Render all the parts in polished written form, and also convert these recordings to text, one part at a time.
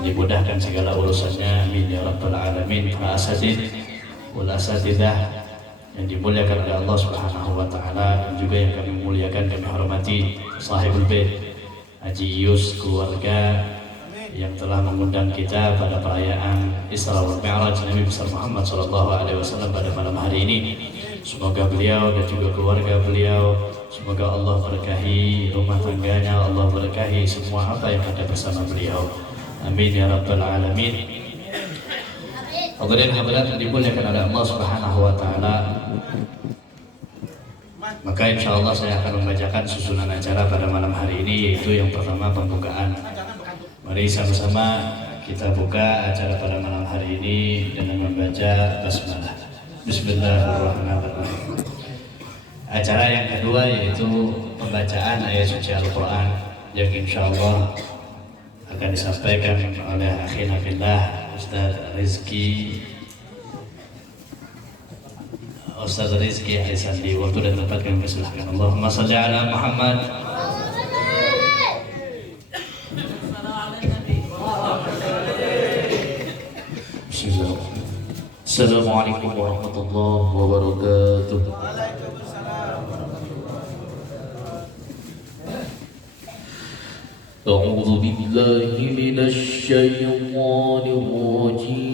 dan dimudahkan segala urusannya. Amin ya rabbal alamin. Para asatidz wal asatidzah yang dimuliakan oleh Allah Subhanahu wa taala, dan juga yang kami muliakan, kami hormati sahibul bait Haji Yus, keluarga yang telah mengundang kita pada perayaan Isra wal Mi'raj Nabi besar Muhammad sallallahu alaihi wasallam pada malam hari ini. Semoga beliau dan juga keluarga beliau, semoga Allah berkahi rumah tangganya, Allah berkahi semua apa yang ada bersama beliau. Amin ya rabbal alamin. Hadirin hadirat yang dimuliakan oleh Allah Subhanahu wa taala, maka insya Allah saya akan membacakan susunan acara pada malam hari ini, yaitu yang pertama pembukaan. Mari sama-sama kita buka acara pada malam hari ini dengan membaca basmalah. Bismillahirrahmanirrahim. Acara yang kedua yaitu pembacaan ayat suci Al-Quran yang insya Allah akan disampaikan oleh akhina fillah Ustaz Rizki Haisandi. Waktu dan tempat kami persilahkan. Allahumma salli ala Muhammad. Assalamualaikum warahmatullahi wabarakatuh. A'udzu billahi minasy syaithanir rajim.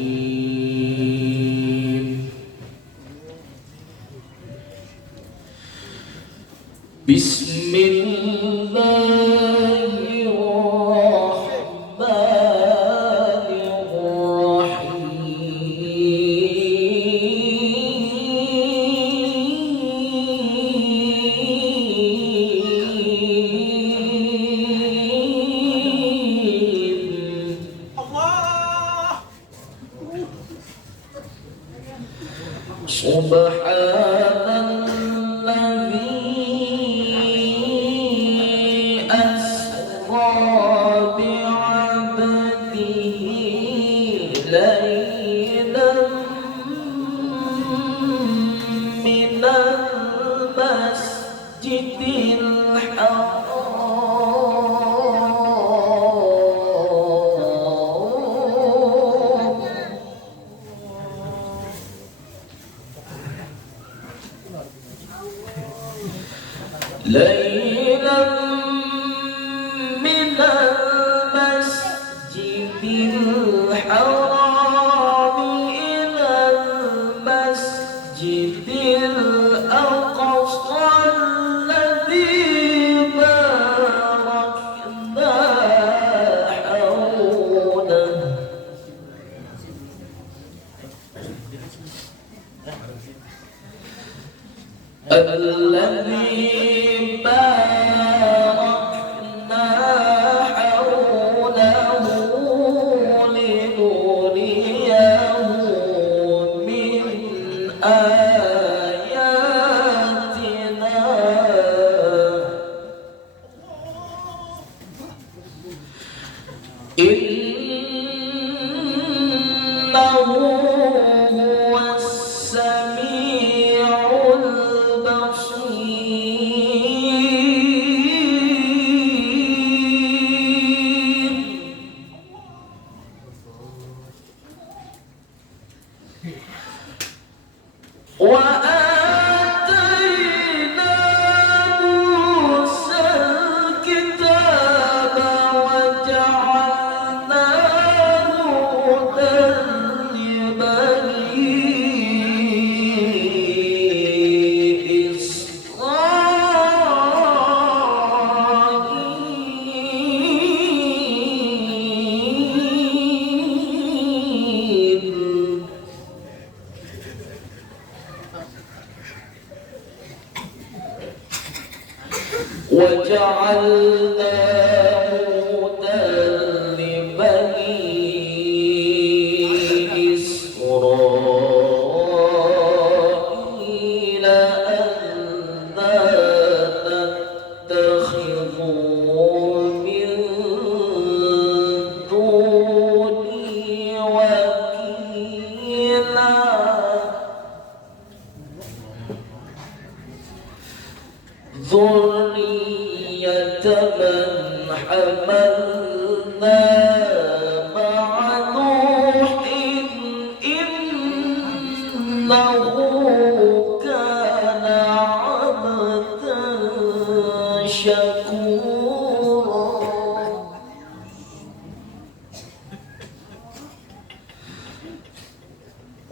ذرية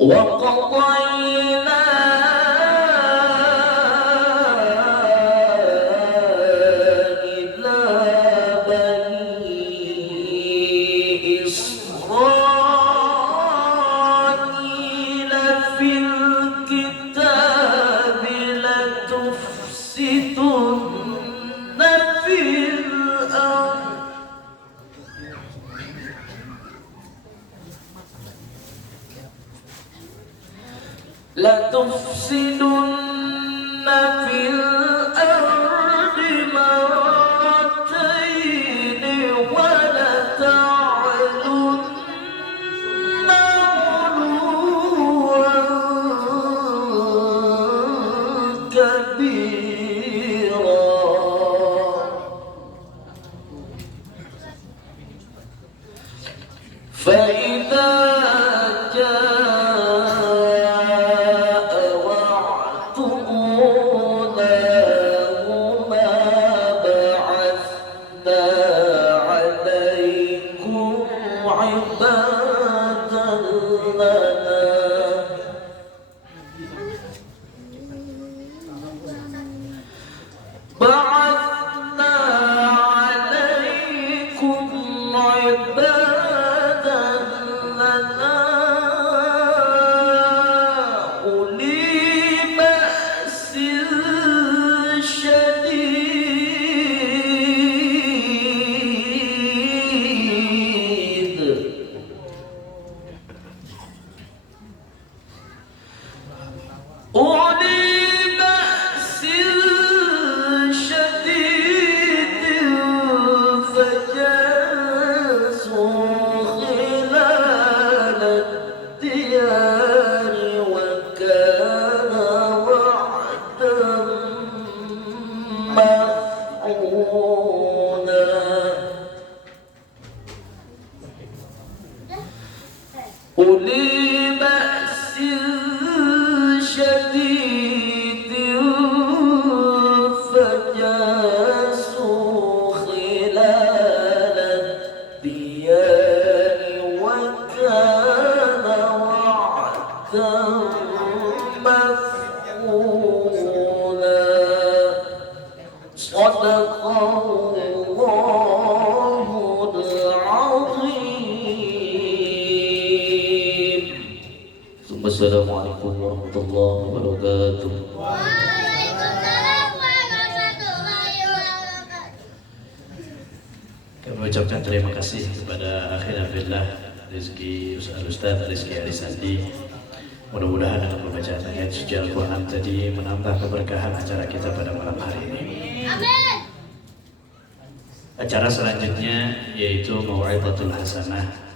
وقضينا إلى بني إسرائيل في الكتاب لتفسدن في الأرض لتفسدن في الأرض مرتين ولتعلن علوا كبيرا فإذا بعثنا عليكم عبادا لنا أولي بأس شديد أولي بأس شديد فجاسوا خلال الديار وكان وعدا مفعولا صدق الله العظيم. Assalamualaikum warahmatullahi wabarakatuh. Waalaikumsalam warahmatullahi wabarakatuh. Kami ucapkan terima kasih kepada akhirnya Billah Rizki Ustaz Rizki Arisandi. Mudah-mudahan dengan pembacaan ayat suci Al-Quran tadi menambah keberkahan acara kita pada malam hari ini. Amin. Acara selanjutnya yaitu Mau'izatul Hasanah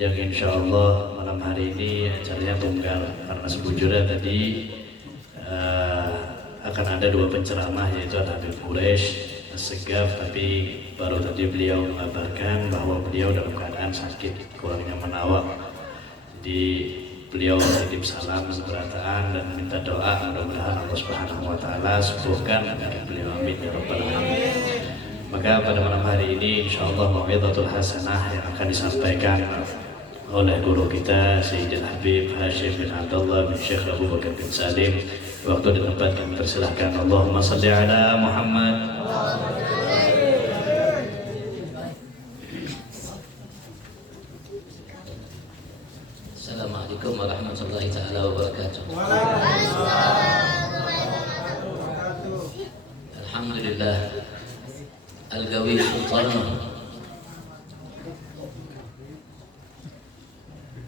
yang insya Allah malam hari ini acaranya tunggal karena sebujurnya tadi akan ada dua penceramah yaitu Habib Quraisy Segaf, tapi baru tadi beliau mengabarkan bahwa beliau dalam keadaan sakit kurangnya menawak, jadi beliau titip salam seberataan dan minta doa mudah-mudahan Allah Subhanahu wa taala sembuhkan beliau, amin ya rabbal alamin. Maka pada malam hari ini insyaallah Mau'izatul Hasanah yang akan disampaikan oleh guru kita Sayyidil Habib Hashim bin Abdullah bin Syekh Abu Bakar bin Salim. Waktu dan tempat kami persilahkan. Allahumma salli ala Muhammad. Assalamualaikum warahmatullahi taala wabarakatuh. Alhamdulillah Al-Qawi Sultan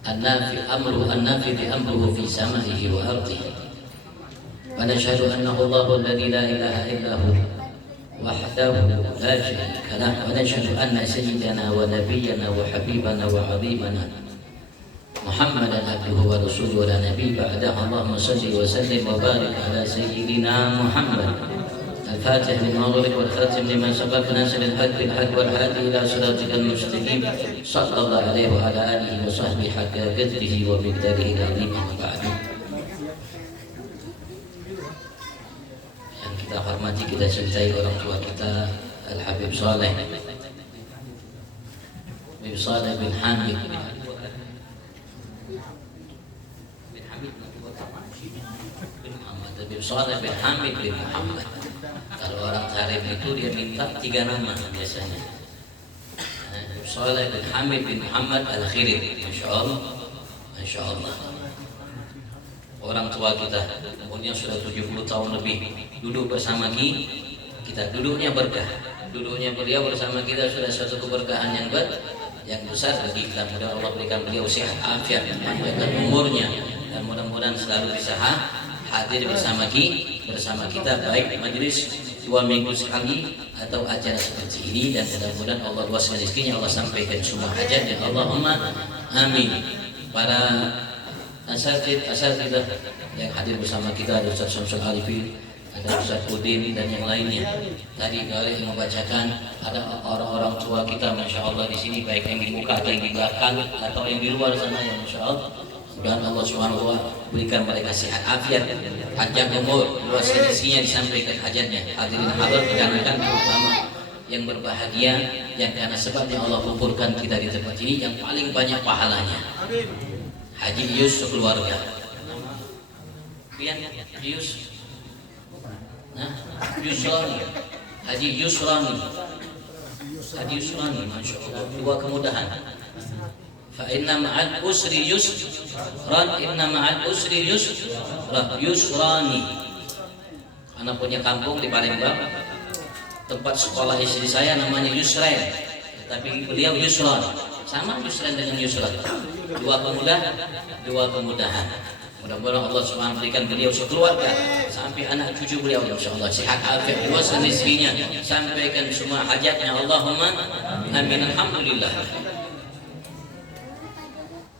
النافذ أمره في سمائه وأرضه ونشهد أنه الله الذي لا إله إلا هو وحده لا شريك له ونشهد أن سيدنا ونبينا وحبيبنا وعظيمنا محمدا عبده ورسوله ولا نبي بعده. اللهم صل وسلم وبارك على سيدنا محمد الفاتح لما أغلق والخاتم لما سبق ناصر الحق بالحق والهادي إلى صراطك المستقيم صلى الله عليه وعلى آله وصحبه حق قدره ومقداره العظيم. وبعد. Yang kita hormati, kita cintai orang tua kita Al-Habib Saleh bin Saleh bin Hamid bin Saleh bin Hamid bin Muhammad. Kalau orang Tarif itu dia minta 3 nama biasanya. Saleh bin Hamid bin Muhammad Al-Khirid. Masya Allah, Masya Allah. Orang tua kita umurnya sudah 70 tahun lebih duduk bersama kita, duduknya berkah. Duduknya beliau bersama kita sudah suatu keberkahan yang besar bagi kita. Mudah Allah berikan beliau sehat afiat, panjangkan umurnya, dan mudah-mudahan selalu bisa hadir bersama kita baik di majelis 2 minggu sekali atau acara seperti ini, dan mudah-mudahan Allah luaskan rezekinya, Allah sampaikan semua hajatnya. Allahumma amin. Para asatidzah yang hadir bersama kita, ada Ustaz Syamsul Arifin, ada Ustaz Udin dan yang lainnya. Tadi Galih yang membacakan, ada orang-orang tua kita, Masya Allah di sini, baik yang di muka atau yang di belakang atau yang di luar sana, ya Masya Allah. Dan Allah Subhanahu wa Ta'ala berikan mereka sehat afiat, panjang umur, luas rezekinya, disampaikan hajatnya. Hadirin hadir dikarenakan terutama yang berbahagia, yang karena sebabnya Allah kumpulkan kita di tempat ini, yang paling banyak pahalanya. Haji Yus sekeluarga. Pian Yus. Nah, Yusrani. Haji Yusrani. Haji Yusrani, Masya Allah. 2 kemudahan. Fa inna ma'al usri yusran, inna ma'al usri yusrani. Anak punya kampung di Palembang, tempat sekolah istri saya namanya Yusrain, tapi beliau Yusran, sama Yusrain dengan Yusran. 2 kemudahan. Mudah-mudahan Allah Subhanahu berikan beliau sekeluarga sampai anak cucu beliau, insyaallah sehat afiat, luas rezekinya, sampaikan semua hajatnya. Allahumma amin. Alhamdulillah.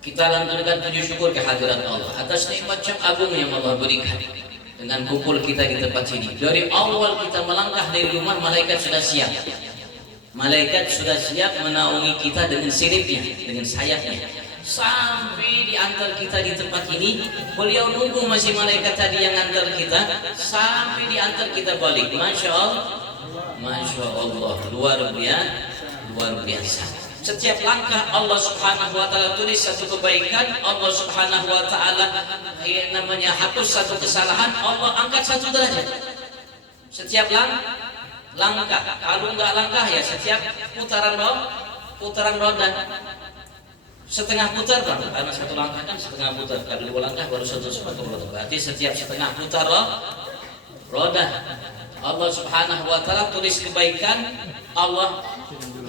Kita lanturkan puji syukur kehadirat Allah atas nikmat yang agung yang Allah berikan dengan kumpul kita di tempat ini. Dari awal kita melangkah dari rumah, malaikat sudah siap. Malaikat sudah siap menaungi kita dengan siripnya, dengan sayapnya. Sampai diantar kita di tempat ini, beliau nunggu masih malaikat tadi yang antar kita, sampai diantar kita balik. Masya Allah, Masya Allah, luar biasa. Setiap langkah Allah Subhanahu wa Ta'ala tulis satu kebaikan, Allah Subhanahu wa Ta'ala namanya hapus satu kesalahan, Allah angkat 1 derajat. Setiap langkah, kalau enggak langkah ya setiap putaran roda setengah putar, karena 1 langkah kan setengah putar, kalau 2 langkah baru 1 putar, berarti setiap setengah putar roda Allah Subhanahu wa Ta'ala tulis kebaikan, Allah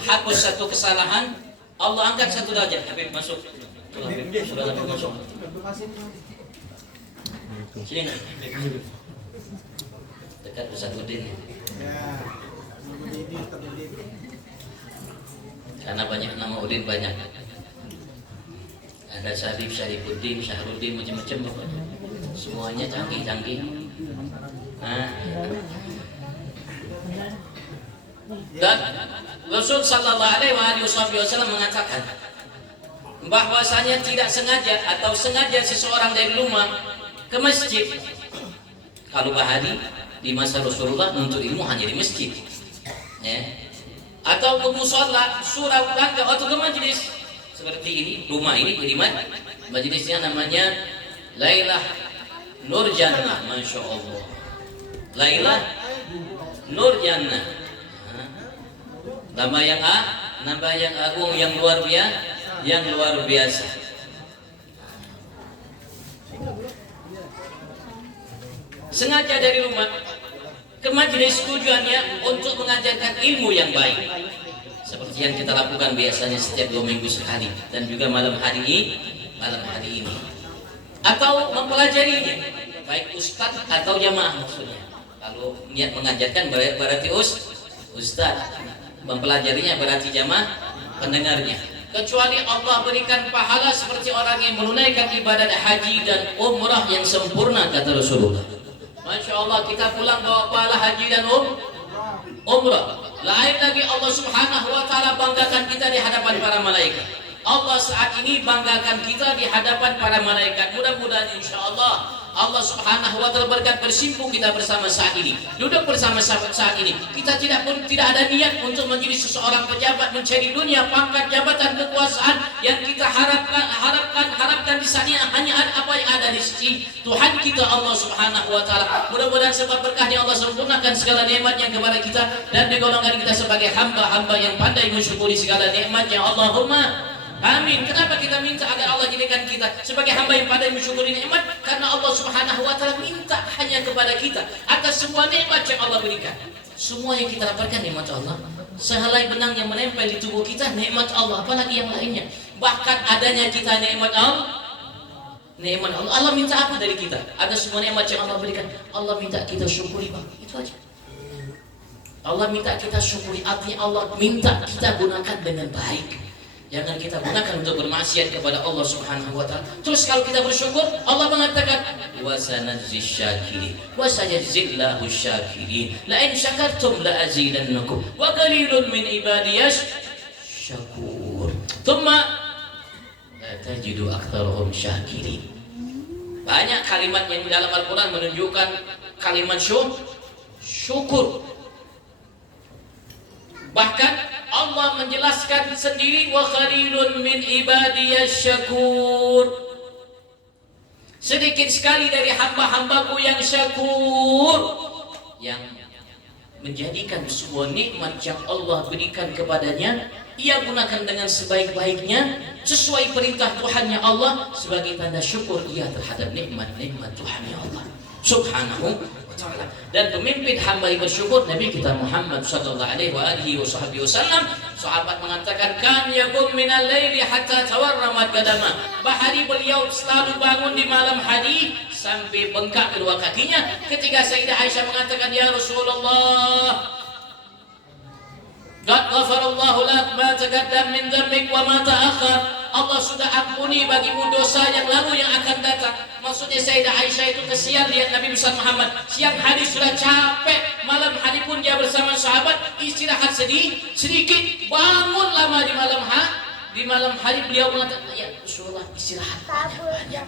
hapus 1 kesalahan, Allah angkat 1 derajat. Habib masuk. Sudah Habib masuk. Sini. Dekat Ustaz Udin. Karena banyak nama Udin banyak. Ada Syarifuddin, Syahruddin, macam-macam pokoknya. Semuanya canggih-canggih. Nah. Dan Rasul Sallallahu Alaihi Wasallam mengatakan bahwasanya tidak sengaja atau sengaja seseorang dari rumah ke masjid. Kalau bahari di masa Rasulullah menuntut ilmu hanya di masjid, ya. Atau ke musola, surau tangga atau ke majelis seperti ini. Rumah ini jadi majelisnya namanya Lailah Nur Jannah, Masya Allah. Lailah Nur Jannah. Nama yang agung, yang luar biasa. Sengaja dari rumah ke majelis tujuannya untuk mengajarkan ilmu yang baik, seperti yang kita lakukan biasanya setiap 2 minggu sekali, dan juga malam hari ini, atau mempelajarinya, baik ustadz atau jamaah maksudnya. Kalau niat mengajarkan berarti ustadz, mempelajarinya berarti jamaah pendengarnya. Kecuali Allah berikan pahala seperti orang yang menunaikan ibadah haji dan umrah yang sempurna, kata Rasulullah. Masya Allah, kita pulang bawa pahala haji dan umrah. Lain lagi Allah Subhanahu wa Ta'ala banggakan kita di hadapan para malaikat. Allah saat ini banggakan kita di hadapan para malaikat. Mudah-mudahan insya Allah Allah Subhanahu wa Ta'ala berkat bersimpuh kita bersama saat ini, duduk bersama saat ini. Kita tidak ada niat untuk menjadi seseorang pejabat, mencari dunia, pangkat, jabatan, kekuasaan yang kita harapkan di misalnya hanya apa yang ada di sisi Tuhan kita Allah Subhanahu wa taala. Mudah-mudahan sebab berkahnya Allah sempurnakan segala nikmatnya kepada kita dan digolongkan kita sebagai hamba-hamba yang pandai mensyukuri segala nikmatnya. Allahumma amin. Kenapa kita minta agar Allah jadikan kita sebagai hamba yang pandai mensyukuri nikmat? Karena Allah Subhanahu wa taala minta hanya kepada kita atas semua nikmat yang Allah berikan. Semua yang kita dapatkan nikmat Allah. Sehelai benang yang menempel di tubuh kita nikmat Allah, apalagi yang lainnya. Bahkan adanya kita nikmat Allah. Nikmat Allah. Allah minta apa dari kita? Ada semua nikmat yang Allah berikan. Allah minta kita syukuri, Bang. Itu aja. Allah minta kita syukuri, artinya Allah minta kita gunakan dengan baik. Jangan kita gunakan untuk bermaksiat kepada Allah Subhanahu wa taala. Terus kalau kita bersyukur, Allah mengatakan wa sanajzi syakirin wa sayajzillahu syakirin la in syakartum la azidannakum wa qalilun min ibadiyash syakur. Thumma la tajidu aktsaruhum syakirin. Banyak kalimat yang dalam Al-Qur'an menunjukkan kalimat syukur. Bahkan Allah menjelaskan sendiri wa khalilun min ibadiyash syakur. Sedikit sekali dari hamba-hambaku yang syakur, yang menjadikan sebuah nikmat yang Allah berikan kepadanya ia gunakan dengan sebaik-baiknya sesuai perintah Tuhannya Allah sebagai tanda syukur ia terhadap nikmat-nikmat Tuhannya Allah Subhanahu wa ta'ala. Dan pemimpin hamba yang bersyukur Nabi kita Muhammad sallallahu alaihi wasallam. Sahabat mengatakan kan yaqum minal laili hatta tawarramat qadama. Bahari beliau selalu bangun di malam hari sampai bengkak kedua kakinya. Ketika Sayyidah Aisyah mengatakan ya Rasulullah qad ghafarallahu lak ma taqaddam min dzambik wa ma ta'akhkhar. Allah sudah ampuni bagimu dosa yang lalu yang akan datang. Maksudnya Sayyidah Aisyah itu kesian lihat Nabi besar Muhammad siang hari sudah capek, malam hari pun dia bersama sahabat istirahat sedikit, bangun lama di malam hari beliau mengatakan ya Rasulullah istirahat banyak.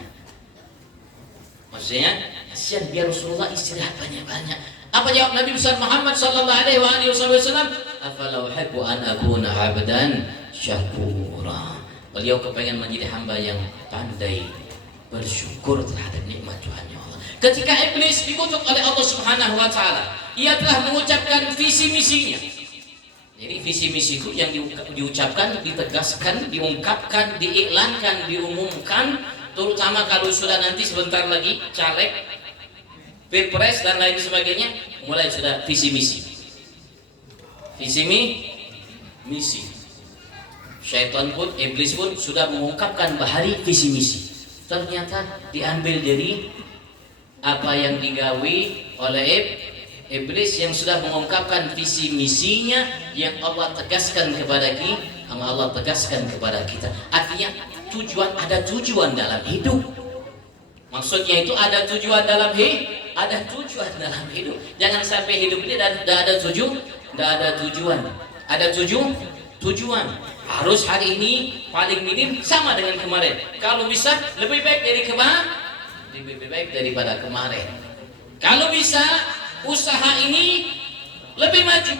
Maksudnya kesian biar Rasulullah istirahat banyak. Apa jawab Nabi besar Muhammad sallallahu alaihi wasallam? Afala uhibbu an akuna 'abdan syakura. Beliau kepengen menjadi hamba yang pandai bersyukur terhadap nikmat Tuhannya Allah. Ketika iblis dikutuk oleh Allah Subhanahu wa taala, ia telah mengucapkan visi misinya. Jadi visi misi itu yang diucapkan, ditegaskan, diungkapkan, diiklankan, diumumkan, terutama kalau sudah nanti sebentar lagi caleg, pilpres dan lain sebagainya, mulai sudah visi misi. Visi misi. Syaitan pun, iblis pun sudah mengungkapkan bahari visi misi. Ternyata diambil dari apa yang digawi oleh iblis yang sudah mengungkapkan visi misinya yang Allah tegaskan kepada kita, Allah tegaskan kepada kita. Artinya ada tujuan dalam hidup. Maksudnya itu ada tujuan dalam hidup. Jangan sampai hidup ini tidak ada tujuan. Ada tujuan. Harus hari ini paling minim sama dengan kemarin. Kalau bisa lebih baik daripada kemarin. Kalau bisa usaha ini lebih maju.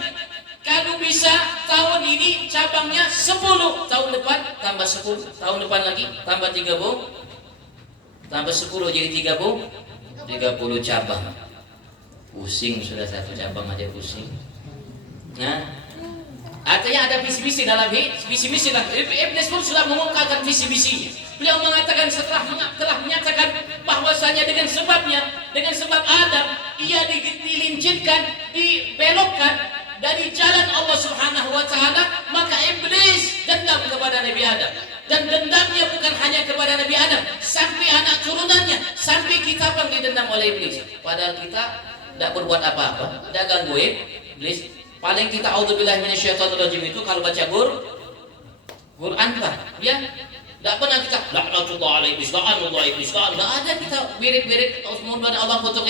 Kalau bisa tahun ini cabangnya 10, tahun depan tambah 10, tahun depan lagi tambah 30, tambah 10 jadi 30 cabang. Pusing sudah satu cabang aja pusing. Nah, artinya ada visi-misi dalam visi-misi. Iblis pun sudah mengungkapkan visi-misinya. Beliau mengatakan setelah telah menyatakan bahwasanya dengan sebab Adam ia dilincirkan, dibelokkan dari jalan Allah Subhanahu wa taala, maka iblis dendam kepada Nabi Adam. Dan dendamnya bukan hanya kepada Nabi Adam, sampai anak turunannya, sampai kita pun didendam oleh iblis. Padahal kita tidak berbuat apa-apa, tidak ganggu iblis. Paling kita auzubillahi minasyaitonirrajim itu kalau baca Quran Pak, ya. Tidak pernah kita laknatullah alaihi la'anullah iblis. Tidak ada kita wirid-wirid mohon Allah kutuk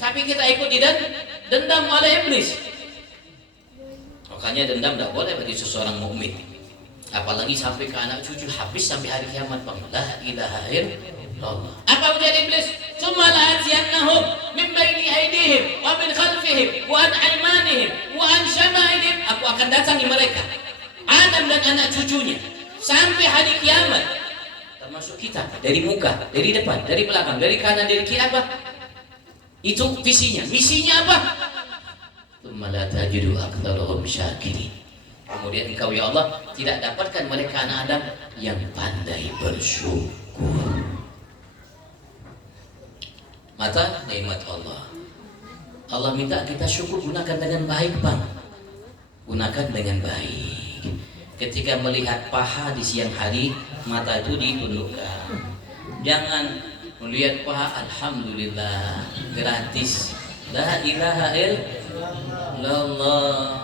tapi kita ikut dendam oleh iblis. Makanya dendam tidak boleh bagi seseorang mukmin. Apalagi sampai ke anak cucu, habis sampai hari kiamat. La ilaha illallah. Apa menjadi iblis? Tsumma la'atiyannahum min baini aydihim wa min khalfihim wa an aymanihim wa an syama'ilihim. Aku akan datangi mereka, Adam dan anak cucunya, sampai hari kiamat. termasuk kita, dari muka, dari depan, dari belakang, dari kanan, dari kiri apa? Itu visinya, misinya apa? Tsumma la tajidu aktsarahum syakirin. Kemudian engkau ya Allah tidak dapatkan mereka anak Adam yang pandai bersyukur. Mata nikmat Allah. Allah minta kita syukur, gunakan dengan baik, Bang. Gunakan dengan baik. Ketika melihat paha di siang hari, mata itu ditundukkan. Jangan melihat paha, alhamdulillah, gratis. La ilaha illallah.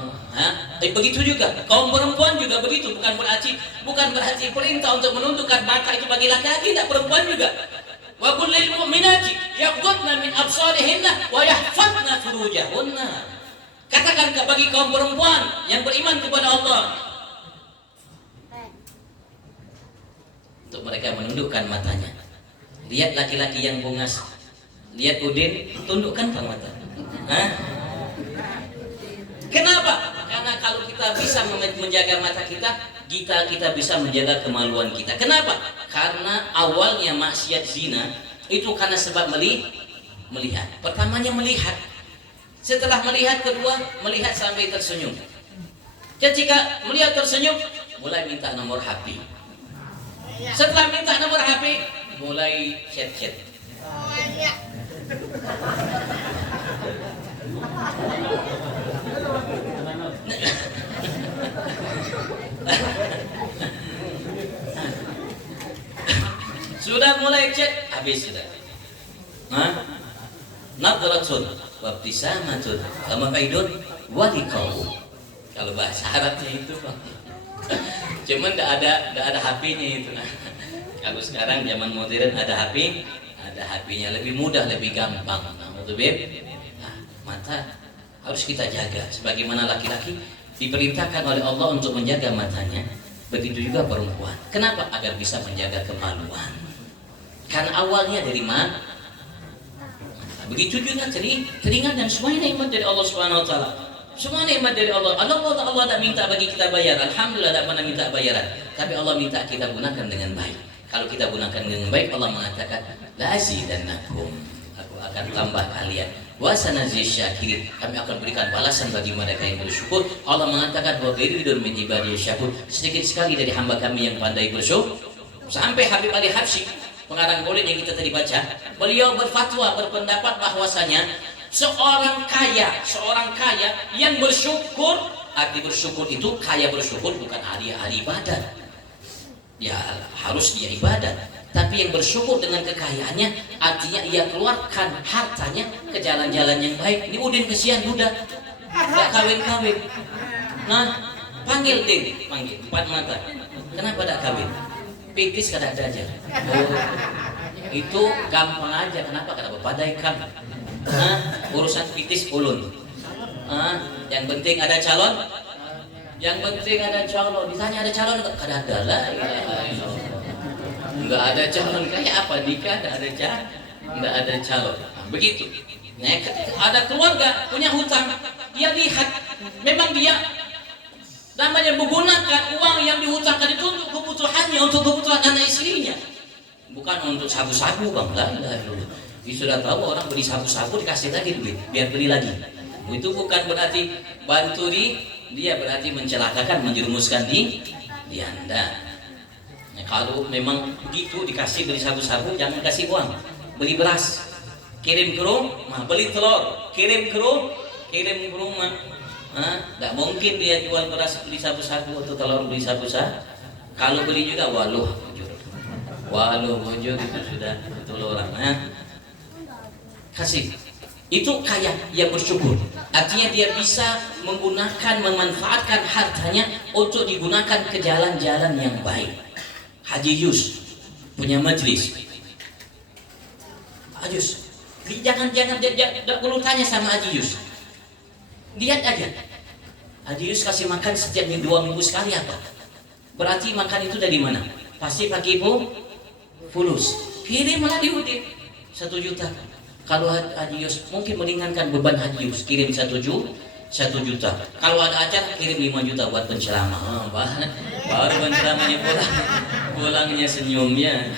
Begitu juga kaum perempuan juga begitu, bukan berarti perintah untuk menundukkan mata itu bagi laki-laki, tidak, perempuan juga. Wa qul lil mu'minati yaghuddna min absarihinna wa yahfazna furujahunna. Katakan bagi kaum perempuan yang beriman kepada Allah untuk mereka menundukkan matanya. Lihat laki-laki yang bungas, lihat Udin, tundukkan bang mata. Kenapa? Karena kalau kita bisa menjaga mata kita bisa menjaga kemaluan kita. Kenapa? Karena awalnya maksiat zina itu karena sebab melihat. Pertamanya melihat. Setelah melihat, kedua melihat sampai tersenyum. Ketika melihat tersenyum, mulai minta nomor HP. Setelah minta nomor HP, mulai chat-chat. Sudah mulai chat, habis sudah. Nadratun wabtisamatun kama baidun waliqau. Kalau bahasa Arabnya itu, Bang. Cuman enggak ada HP-nya itu. Kalau sekarang zaman modern ada HP, ada HP-nya lebih mudah, lebih gampang. Mata harus kita jaga. Sebagaimana laki-laki diperintahkan oleh Allah untuk menjaga matanya, begitu juga perempuan. Kenapa? Agar bisa menjaga kemaluan. Karena awalnya dari mana? Begitu juga telinga dan semuanya nikmat dari Allah Subhanahu wa taala. Semua nikmat dari Allah. Allah tidak minta bagi kita bayar. Alhamdulillah tidak pernah minta bayaran. Tapi Allah minta kita gunakan dengan baik. Kalau kita gunakan dengan baik, Allah mengatakan, la azidannakum. Aku akan tambah kalian. Wa sanazid syakirin. Kami akan berikan balasan bagi mereka yang bersyukur. Allah mengatakan, wa ghairidun min ibadiyasy syakur. Sedikit sekali dari hamba kami yang pandai bersyukur. Sampai Habib Ali Habsyi, pengarang Maulid yang kita tadi baca, beliau berfatwa, berpendapat bahwasanya seorang kaya yang bersyukur, arti bersyukur itu kaya bersyukur bukan ahli ibadat. Ya harus dia ibadat, tapi yang bersyukur dengan kekayaannya artinya ia keluarkan hartanya ke jalan-jalan yang baik. Ini Udin kesian budak, gak kawin-kawin. Nah, panggil Din, panggil empat mata. Kenapa tak kawin? Pitis kada aja. Itu gampang aja. Kenapa? Kenapa padaikan? Urusan pitis ulun. Yang penting ada calon. Yang penting ada calon. Ditanya ada calon enggak? Kada ada lah. Enggak ada calon. Kayak apa nikah enggak ada calon. Begitu. Nah, ada keluarga punya hutang. Dia lihat memang dia namanya menggunakan uang yang dihutangkan itu untuk kebutuhannya, untuk kebutuhan anak istrinya, bukan untuk sabu-sabu, Bang. Dia sudah tahu orang beli sabu-sabu dikasih lagi duit biar beli lagi. Itu bukan berarti bantu dia berarti mencelakakan, menjerumuskan di Anda. Nah, kalau memang begitu dikasih beli sabu-sabu, jangan kasih uang, beli beras, kirim ke rumah, beli telur, kirim ke rumah. Tidak mungkin dia jual beras beli sabu-sabu atau telur beli sabu-sabu. Kalau beli juga waluh bujur itu sudah betul orang. Kasih. Itu kaya yang bersyukur. Artinya dia bisa menggunakan, memanfaatkan hartanya untuk digunakan ke jalan-jalan yang baik. Haji Yus punya majlis. Yus, jangan perlu tanya sama Haji Yus. Lihat aja, Haji Yus kasih makan setiap 2 minggu sekali apa? Berarti makan itu dari mana? Pasti pakai fulus. Kirim malah di Udin 1 juta. Kalau Haji Yus mungkin meringankan beban Haji Yus, kirim 1 juta. Kalau ada acara kirim 5 juta buat penceramah. Baru penceramahnya pula. pulangnya senyumnya.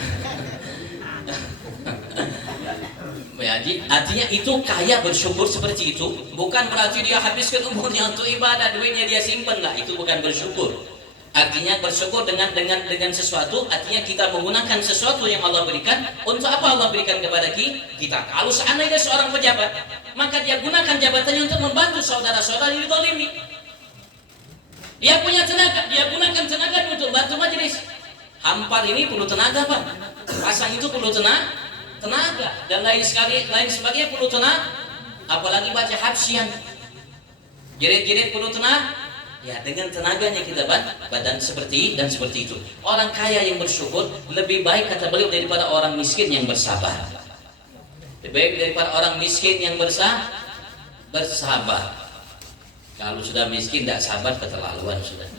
Jadi artinya itu kaya bersyukur seperti itu bukan berarti dia habiskan umurnya untuk ibadah, duitnya dia simpan, lah itu bukan bersyukur. Artinya bersyukur dengan sesuatu, artinya kita menggunakan sesuatu yang Allah berikan. Untuk apa Allah berikan kepada kita? Kalau seandainya seorang pejabat, maka dia gunakan jabatannya untuk membantu saudara-saudara yang dizalimi. Dia punya tenaga, dia gunakan tenaga untuk bantu majelis. Hampar ini perlu tenaga, Pak. Pasang itu perlu tenaga dan lain sebagainya perlu tenaga. Apalagi baca hafsian, jerit-jerit perlu tenaga. Ya, dengan tenaganya kita badan seperti itu. Orang kaya yang bersyukur lebih baik, kata beliau, daripada orang miskin yang bersabar. Lebih baik daripada orang miskin yang bersabar. Kalau sudah miskin tidak sabar, keterlaluan sudah.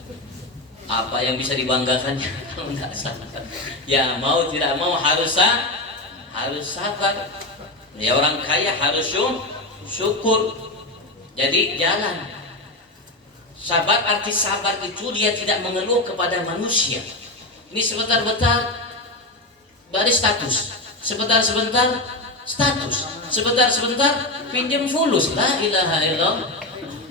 Apa yang bisa dibanggakannya kalau tidak sabar? Ya mau tidak mau harus sabar. Ya, orang kaya harus syukur. Jadi jalan. Sabar, arti sabar itu dia tidak mengeluh kepada manusia. Ini sebentar-bentar baris status, sebentar-sebentar status, sebentar-sebentar pinjam fulus. La ilaha illallah,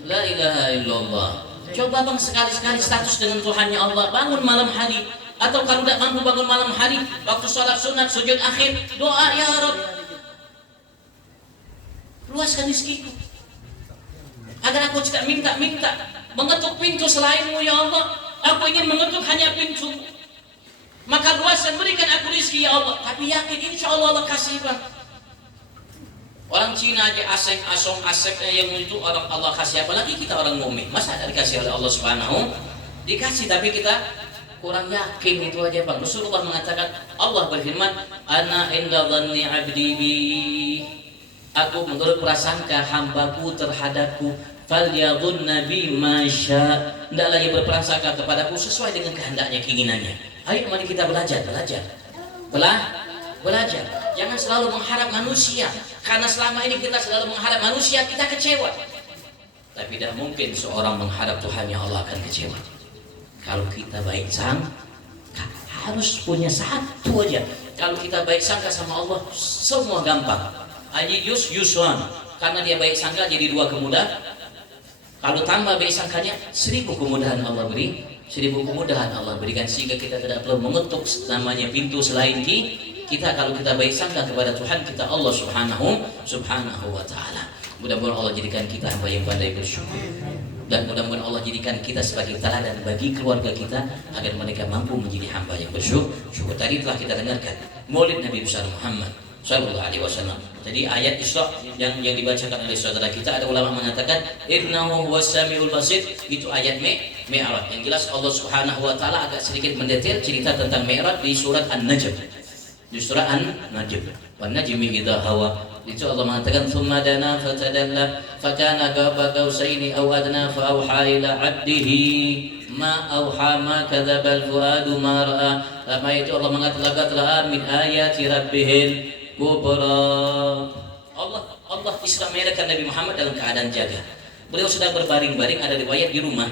la ilaha illallah. Coba bang sekali-sekali status dengan Tuhannya Allah. Bangun malam hari, atau kalau tidak mampu bangun malam hari, waktu sholat sunat, sujud akhir, doa, ya Rabb, luaskan rezekiku agar aku tidak minta mengetuk pintu selainmu, ya Allah. Aku ingin mengetuk hanya pintu, maka luaskan, berikan aku rezeki, ya Allah. Tapi yakin insya Allah Allah kasih, bang. Orang Cina aja asepnya yang itu orang Allah kasih, apalagi kita orang mukmin. Masa ada dikasih oleh Allah Subhanahu? Dikasih, tapi kita kurang yakin, itu aja, bang. Rasulullah mengatakan, Allah berfirman, ana inda dhanni abdi bi. Aku menurut prasangka hambaku terhadapku, falyadhunna bi ma syaa. Hendaklah ia berprasangka kepadaku sesuai dengan kehendaknya, keinginannya. Ayo mari kita belajar. Jangan selalu mengharap manusia, karena selama ini kita selalu mengharap manusia, kita kecewa. Tapi tidak mungkin seorang mengharap Tuhannya Allah akan kecewa. Kalau kita baik sangka, harus punya satu aja. Kalau kita baik sangka sama Allah, semua gampang. Yuswan, karena dia baik sangka jadi 2 kemudahan. Kalau tambah baik sangkanya, 1000 kemudahan Allah beri, 1000 kemudahan Allah berikan, sehingga kita tidak perlu mengetuk namanya pintu selain kita. Kalau kita baik sangka kepada Tuhan kita, Allah Subhanahu wa ta'ala. Mudah-mudahan Allah jadikan kita hamba yang pandai bersyukur, dan mudah-mudahan Allah jadikan kita sebagai teladan bagi keluarga kita agar mereka mampu menjadi hamba yang bersyukur. Tadi telah kita dengarkan Maulid Nabi besar Muhammad Sallallahu Alaihi Wasallam. Jadi ayat Isra yang dibacakan oleh saudara kita, ada ulama mengatakan innahu huwas samiul basir, itu ayat Mi'raj. Yang jelas Allah Subhanahu wa taala agak sedikit mendetail cerita tentang Mi'raj di surat An-Najm. Di surah An-Najm, wan najmi idza hawa, itu Allah mengatakan tsumma dana fatadalla fakana qaba qausaini aw adna fa auha ila 'abdihi ma auha ma kadzabal fuadu ma ra'a. Lama itu Allah mengatakan laqad ra'a min ayati rabbihil kubra. Allah Isra Mi'rajkan Nabi Muhammad dalam keadaan jaga. Beliau sedang berbaring-baring, ada riwayat di rumah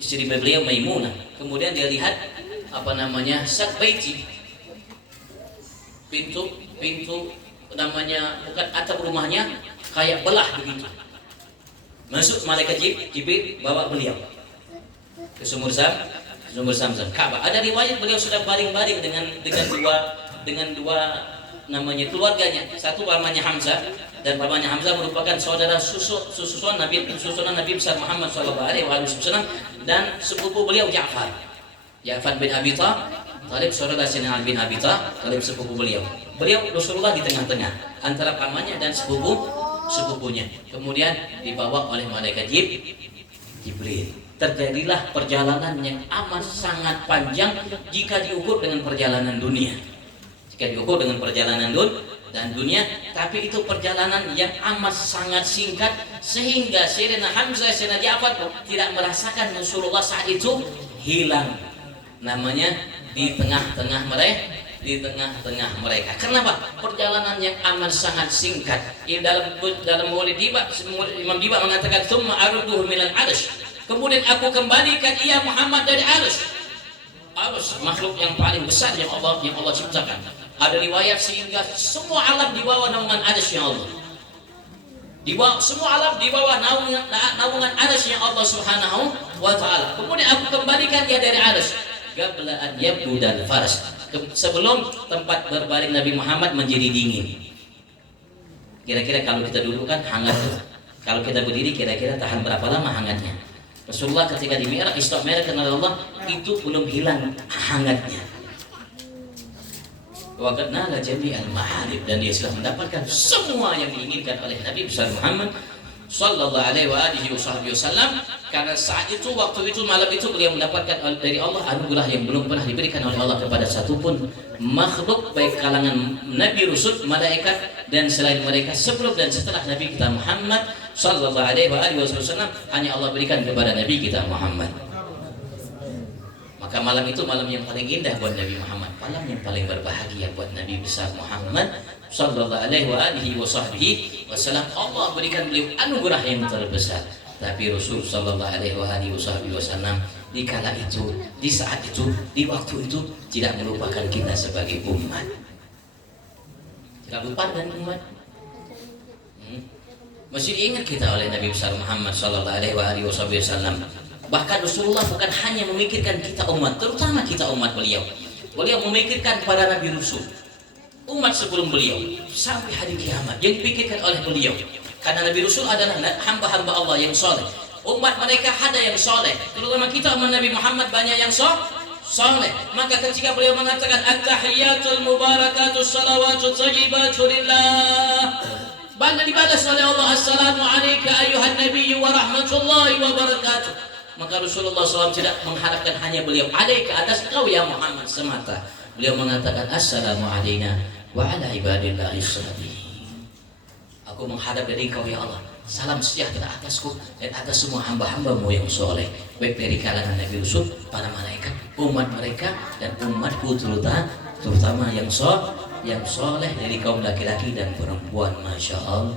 istri beliau Maimunah. Kemudian dia lihat sak baiti, pintu bukan atap rumahnya kayak belah begitu. Masuk malaikat Jibril bawa beliau ke sumur Zamzam Ka'bah. Ada riwayat beliau sudah baring-baring dengan dua namanya keluarganya. Satu pamannya Hamzah, dan pamannya Hamzah merupakan saudara susunan Nabi besar Muhammad sallallahu alaihi wasallam, dan sepupu beliau Ja'far bin Abi Thalib, saudara Sayyidina Ali bin Abi Thalib, sepupu beliau. Rasulullah di tengah-tengah antara pamannya dan sepupunya. Kemudian dibawa oleh malaikat Jibril. Terjadilah perjalanan yang amat sangat panjang jika diukur dengan perjalanan dunia. Dunia, tapi itu perjalanan yang amat sangat singkat, sehingga Sayyidina Hamzah, Sayyidina Ja'far tidak merasakan Rasulullah saat itu hilang. Namanya di tengah-tengah mereka. Kenapa? Perjalanan yang amat sangat singkat. Dalam Maulid Imam Diba mengatakan tsumma aruduhu minal 'arsy. Kemudian aku kembalikan ia Muhammad dari 'arsy. Arus makhluk yang paling besar yang Allah ciptakan. Ada riwayat sehingga semua alam di bawah naungan arsy Allah. Semua alam di bawah naungan arsy Allah Subhanahu wa taala. Kemudian aku kembalikan dia dari arsy. Qabla an yabdu dan faras. Sebelum tempat berbaring Nabi Muhammad menjadi dingin. Kira-kira kalau kita duduk kan hangat tuh. Kalau kita berdiri kira-kira tahan berapa lama hangatnya? Rasulullah ketika di Mi'raj Isra Mi'raj oleh Allah itu belum hilang hangatnya. Wa qad nala jami'al maharib, dan dia sudah mendapatkan semua yang diinginkan oleh Nabi besar Muhammad sallallahu alaihi wasallam, karena saat itu, waktu itu, malam itu beliau mendapatkan dari Allah anugerah yang belum pernah diberikan oleh Allah kepada satupun makhluk, baik kalangan nabi, rasul, malaikat dan selain mereka, sebelum dan setelah Nabi kita Muhammad sallallahu alaihi wasallam, hanya Allah berikan kepada Nabi kita Muhammad. Maka malam itu malam yang paling indah buat Nabi Muhammad, malam yang paling berbahagia buat Nabi besar Muhammad sallallahu alaihi wasallam. Allah berikan beliau anugerah yang terbesar. Tapi Rasul sallallahu alaihi wasallam di kala itu, di saat itu, di waktu itu tidak melupakan kita sebagai umat. Tidak lupa dan umat. Masih diingat kita oleh Nabi besar Muhammad sallallahu alaihi wasallam. Bahkan Rasulullah bukan hanya memikirkan kita umat, terutama kita umat beliau. Beliau memikirkan para nabi rasul, umat sebelum beliau sampai hari kiamat yang dipikirkan oleh beliau. Karena nabi rasul adalah hamba-hamba Allah yang soleh. Umat mereka ada yang soleh, terutama kita umat Nabi Muhammad banyak yang soleh. Maka ketika beliau mengatakan at-tahiyatul mubarakatus salawatut thayyibatu lillah, banyak dibalas oleh Allah, assalamu alayka ayyuhan nabiyyu wa rahmatullahi wa barakatuh. Maka Rasulullah SAW tidak mengharapkan hanya beliau alaika, atas kau ya Muhammad semata. Beliau mengatakan assalamu alayna wa ala ibadillahi sholihin. Aku menghadap dari kau ya Allah, salam sejahtera atasku dan atas semua hamba-hambamu yang soleh, baik dari kalangan Nabi Rasul, para malaikat, umat mereka dan umatku terutama yang soleh dari kaum laki-laki dan perempuan. Masya Allah,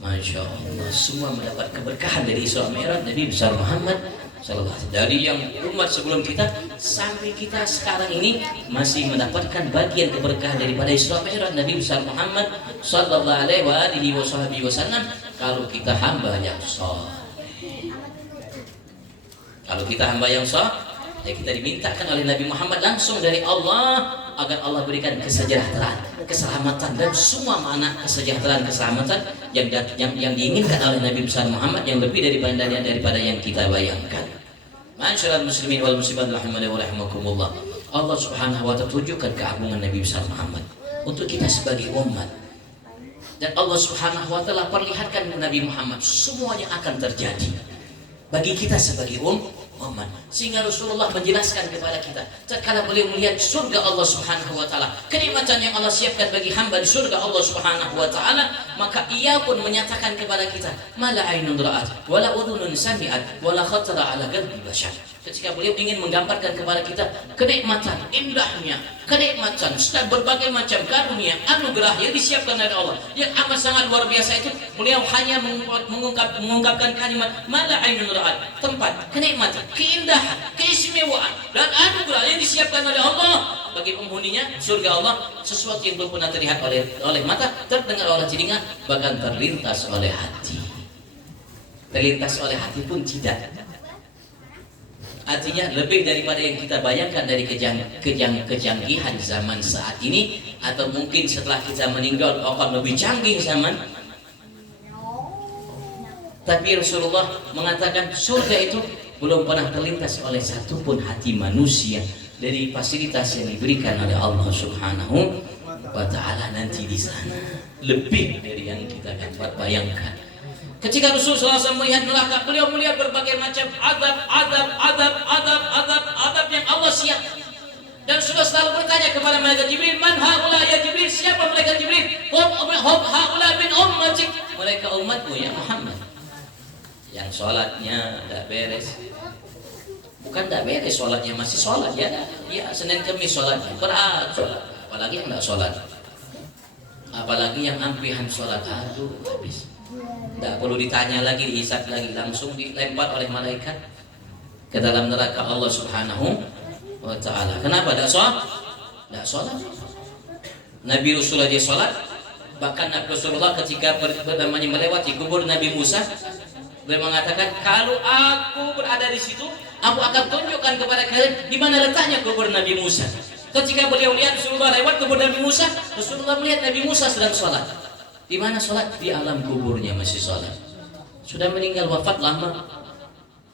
Masya Allah, semua mendapat keberkahan dari Isra Mi'raj Nabi besar Muhammad sallallahu alaihi wasallam. Dari yang umat sebelum kita sampai kita sekarang ini masih mendapatkan bagian keberkahan daripada Isra Mi'raj Nabi besar Muhammad sallallahu alaihi wasallam. Kalau kita hamba yang saleh, kalau kita hamba yang saleh, ya kita dimintakan oleh Nabi Muhammad langsung dari Allah agar Allah berikan kesejahteraan, keselamatan dan semua makna kesejahteraan, keselamatan yang diinginkan oleh Nabi besar Muhammad yang lebih daripada yang kita bayangkan. Masyaallah muslimin wal muslimat rahimani wa rahimakumullah. Allah Subhanahu wa taala tunjukkan keagungan Nabi besar Muhammad untuk kita sebagai umat. Dan Allah Subhanahu wa taala perlihatkan Nabi Muhammad semua yang akan terjadi bagi kita sebagai umat. Sehingga Rasulullah menjelaskan kepada kita tatkala beliau melihat surga Allah Subhanahu wa taala, kenikmatan yang Allah siapkan bagi hamba di surga Allah Subhanahu wa taala, maka ia pun menyatakan kepada kita mala ainun ra'at wala udhunun sami'at wala khatara ala qalbi bashar. Ketika beliau ingin menggambarkan kepada kita kenikmatan, indahnya kenikmatan serta berbagai macam karunia, anugerah yang disiapkan oleh Allah yang amat sangat luar biasa, itu beliau hanya mengungkapkan kalimat mala ainun ra'at, tempat, kenikmatan, keindahan, keistimewaan dan anugerah yang disiapkan oleh Allah bagi penghuninya surga Allah, sesuatu yang belum pernah terlihat oleh mata, terdengar oleh telinga, bahkan terlintas oleh hati. Terlintas oleh hati pun tidak. Artinya lebih daripada yang kita bayangkan dari kejanggihan zaman saat ini, atau mungkin setelah kita meninggal akan lebih canggih zaman. Tapi Rasulullah mengatakan surga itu belum pernah terlintas oleh satupun hati manusia dari fasilitas yang diberikan oleh Allah Subhanahu wa taala nanti di sana, lebih dari yang kita dapat bayangkan. Ketika Rasulullah SAW melihat neraka, beliau melihat berbagai macam adab yang Allah siap. Dan sudah selalu bertanya kepada malaikat Jibril, man haula ya Jibril, siapa mereka Jibril? Hum haula min ummatik, mereka umatmu ya Muhammad. Yang sholatnya tidak beres, bukan tidak beres sholatnya, masih sholat ya, Senin Kamis sholatnya berat sholat, apalagi yang tidak sholat, apalagi yang ampihan sholat, aduh habis. Tidak perlu ditanya lagi, dihisab lagi, langsung dilempar oleh malaikat ke dalam neraka Allah Subhanahu wa ta'ala. Kenapa tidak sholat? Tidak sholat. Nabi Rasulullah dia sholat. Bahkan Nabi Rasulullah ketika melewati kubur Nabi Musa, beliau mengatakan, kalau aku berada di situ, aku akan tunjukkan kepada kalian di mana letaknya kubur Nabi Musa. Ketika beliau lihat Rasulullah lewat kubur Nabi Musa, Rasulullah melihat Nabi Musa sedang sholat. Di mana sholat? Di alam kuburnya masih sholat. Sudah meninggal wafat lama,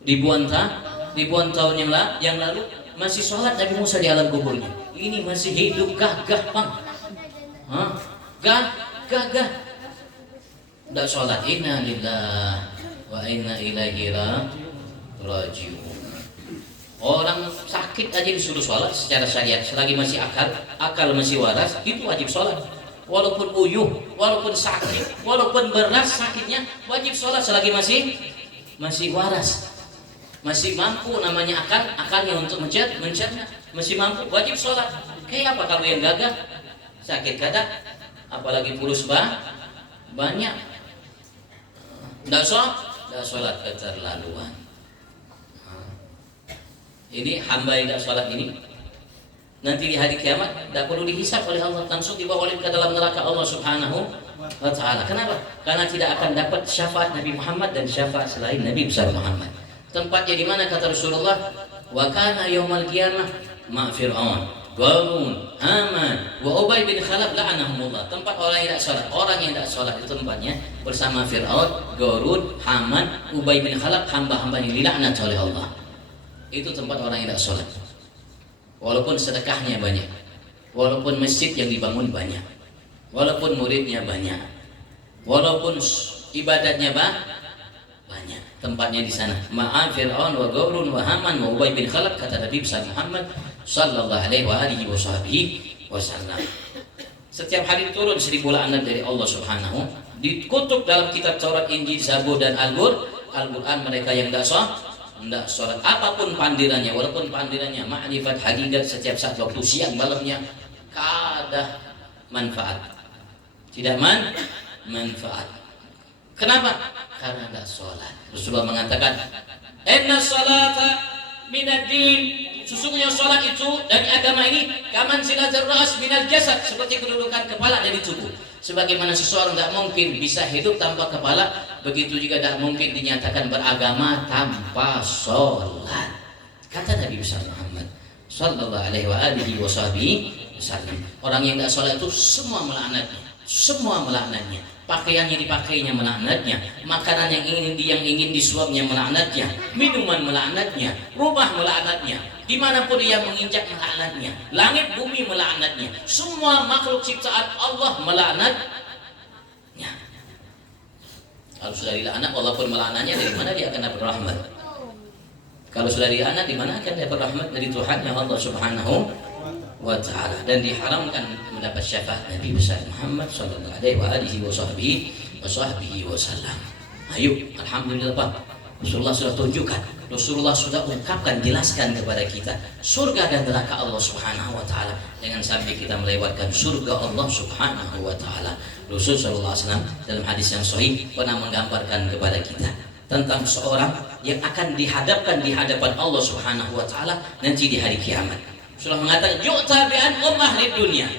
ribuan tahun yang lalu masih sholat Nabi Musa di alam kuburnya. Ini masih hidup gagah, Bang. Gagah. Tidak sholat. Inna lillahi wa inna ilaihi raji'un. Orang sakit aja disuruh sholat secara syariat, selagi masih akal masih waras, itu wajib sholat. Walaupun uyuh, walaupun sakit, walaupun beras sakitnya, wajib sholat selagi masih waras, masih mampu, namanya akalnya untuk mencerna, masih mampu, wajib sholat. Kayak apa kalau yang gagah, sakit kadang, apalagi pulus banyak, tidak sholat keterlaluan. Ini hamba yang tidak sholat ini nanti di hari kiamat tidak perlu dihisap oleh Allah, langsung dibawa ke dalam neraka Allah Subhanahu wa ta'ala. Kenapa? Karena tidak akan dapat syafaat Nabi Muhammad dan syafaat selain Nabi besar Muhammad. Tempatnya di mana kata Rasulullah? Wa kana yaumal qiyamah ma Fir'aun, Qarun, Haman, wa Ubay bin Khalaf la'anahumullah. Tempat orang yang tidak sholat. Orang yang tidak sholat itu tempatnya bersama Fir'aun, Qarun, Haman, Ubay bin Khalaf, hamba-hamba yang dilaknat oleh Allah. Itu tempat orang yang tidak sholat. Walaupun sedekahnya banyak, walaupun masjid yang dibangun banyak, walaupun muridnya banyak, walaupun ibadatnya banyak, tempatnya di sana. Ma'a Fir'aun wa Qarun wa Haman wa Ubay bin Khalaf, kata Nabi besar Muhammad sallallahu alaihi wasallam. Setiap hari turun 1000 laknat dari Allah Subhanahu, dikutuk dalam kitab Taurat, Injil, Zabur dan Al-Quran mereka yang tidak sholat, apapun pandirannya, walaupun pandirannya ma'rifat hakikat setiap saat, waktu siang malamnya, kada manfaat, tidak manfaat. Kenapa? Karena tidak sholat. Rasulullah mengatakan, inna sholata minad din, sesungguhnya sholat itu dari agama ini kaman silatul ras minal jasad, seperti kedudukan kepala dari tubuh. Sebagaimana seseorang tidak mungkin bisa hidup tanpa kepala, begitu juga tidak mungkin dinyatakan beragama tanpa sholat. Kata Nabi besar Muhammad sallallahu alaihi wasallam, orang yang tidak sholat itu semua melaknatnya, pakaiannya dipakainya melaknatnya, makanan yang ingin disuapnya melaknatnya, minuman melaknatnya, rumah melaknatnya, dimanapun dia menginjak melaknatnya, langit bumi melaknatnya, semua makhluk ciptaan Allah melaknatnya. Kalau sudah dilaknat, walaupun melaknatnya, dari mana dia akan dapat rahmat? Kalau sudah dilaknat, di mana akan dapat rahmat? Dari Tuhan yang Allah Subhanahu wa ta'ala. Dan diharamkan mendapat syafaat Nabi besar Muhammad sallallahu alaihi wasallam. Ayo, alhamdulillah Pak, Rasulullah sudah tunjukkan, Rasulullah sudah ungkapkan, jelaskan kepada kita surga dan neraka Allah Subhanahu wa ta'ala. Jangan sampai kita melewatkan surga Allah Subhanahu wa ta'ala. Rasul sallallahu alaihi wasallam dalam hadis yang sahih pernah menggambarkan kepada kita tentang seorang yang akan dihadapkan di hadapan Allah Subhanahu wa ta'ala nanti di hari kiamat. Rasulullah mengatakan, yu'ta bi'an ahli dunia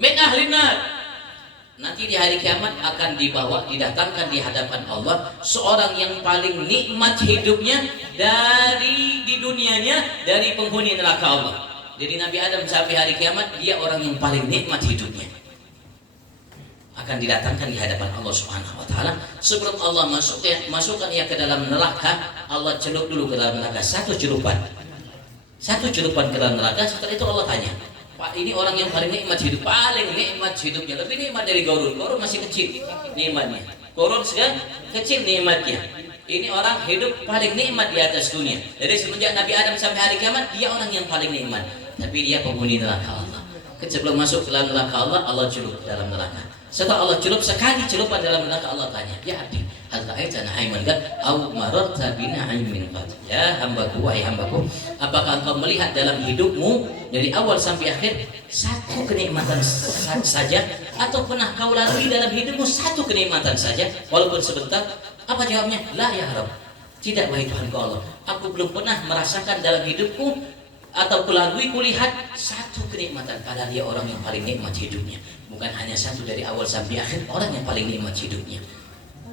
min ahli nar. Nanti di hari kiamat akan didatangkan di hadapan Allah seorang yang paling nikmat hidupnya dari di dunianya, dari penghuni neraka Allah. Jadi Nabi Adam sampai hari kiamat, dia orang yang paling nikmat hidupnya, akan didatangkan di hadapan Allah Subhanahu wa ta'ala. Sebelum Allah masukkan ia ke dalam neraka, Allah celup dulu ke dalam neraka, satu celupan ke dalam neraka. Setelah itu Allah tanya, Pak, ini orang yang paling nikmat hidup, paling nikmat hidupnya, lebih nikmat dari Qarun. Qarun masih kecil nikmatnya, Qarun sekarang kecil nikmatnya. Ini orang hidup paling nikmat di atas dunia. Jadi semenjak Nabi Adam sampai hari kiamat, dia orang yang paling nikmat, tapi dia penghuni neraka Allah. Sebelum masuk ke dalam neraka Allah, Allah celup ke dalam neraka. Setelah Allah celup sekali celupan dalam neraka, Allah tanya, ya abdi, hal ra'aita na'iman qad aw mararta bi na'imin qad? Ya hambaku, wahai hambaku, apakah engkau melihat dalam hidupmu dari awal sampai akhir satu kenikmatan saja, atau pernah kau lalui dalam hidupmu satu kenikmatan saja walaupun sebentar? Apa jawabnya? La ya Rabb, Tidak, wahai Tuhanku Allah, aku belum pernah merasakan dalam hidupku atau kulalui kulihat satu kenikmatan. Padahal dia orang yang paling nikmat hidupnya. Bukan hanya satu dari awal sampai akhir, orang yang paling nikmat hidupnya.